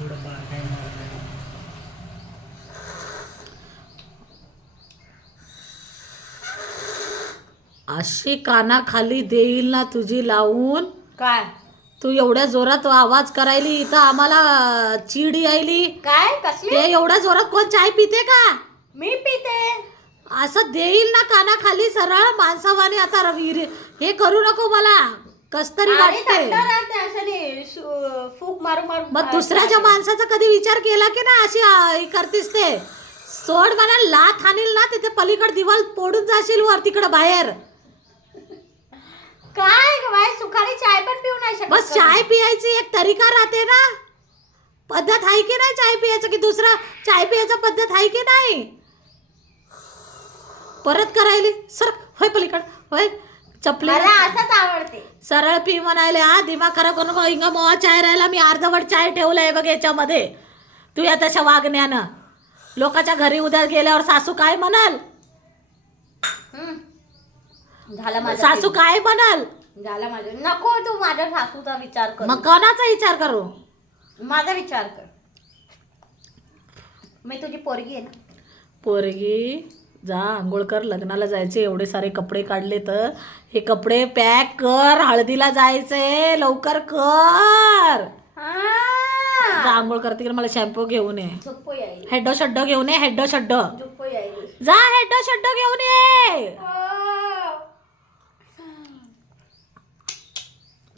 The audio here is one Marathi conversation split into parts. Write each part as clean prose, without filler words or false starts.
एवढं बाळ काय मारलंय. अशी कानाखाली देईल ना तुझी लावून. काय तू एवढ्या जोरात आवाज करायली इथं आम्हाला चीड यायली. काय कसली ते एवढ्या जोरात कोण चाय पिते का? मी पिते. असं देईल ना कानाखाली सरळ माणसावाने. आता हे करू नको मला कस्तरी अरे वाटते. थंड राहते अशाने फूक मारू मारू. मग दुसऱ्याच्या माणसाचा कधी विचार केला की ना अशी हे करतीस ते. सोड म्हणा लाथ हानील ना तिथे पलीकड दिवाल पोडून जाशील वर तिकडं बाहेर. काय ग बाई सुखारी चाय पण पिऊ नाही शकत. बस चाय पियायची एक तरीका राहते ना. पद्धत आहे की नाही चाय पियायचं की दुसरा चाय पियाचा पद्धत आहे की नाही. परत करायली सर होय पलीकड होय चपली मला असंच आवडते. सरळ पी म्हणायले. हा दिमाग खराब करू नको. हिंगा मोहा चाय राहिला मी अर्धवट चाय ठेवलाय बघ याच्यामध्ये. तू या तशा वागण्यानं लोकांच्या घरी उद्या गेल्यावर सासू काय म्हणाल. झालं माझं सासू काय म्हणाल. झालं माझं. नको तू माझ्या सासूचा विचार कर. मग कोणाचा विचार करू. माझा विचार कर. मी तुझी पोरगी आहे ना. पोरगी जा आंघोळ कर. लग्नाला जायचे एवढे सारे कपडे काढले तर हे कपडे पॅक कर. हळदीला जायचंय लवकर कर. जा आंघोळ कर. तिकडे मला शॅम्पू घेऊन ये. झोपो यायली. हेड्डो शड्डो घेऊन ये. हेड्डो शड्डो झोपो यायली. जा हेड्डो शड्डो घेऊन ये.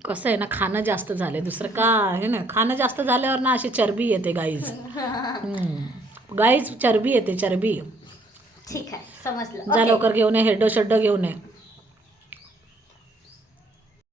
कसं आहे ना खाणं जास्त झालंय दुसरं काय आहे ना. खाणं जास्त झाल्यावर ना अशी चरबी येते गाईज. गाईज चरबी येते चरबी. ठीक आहे समजलं. जा ओके. लवकर घेऊन ये. हेड्डो शड्डो घेऊन ये.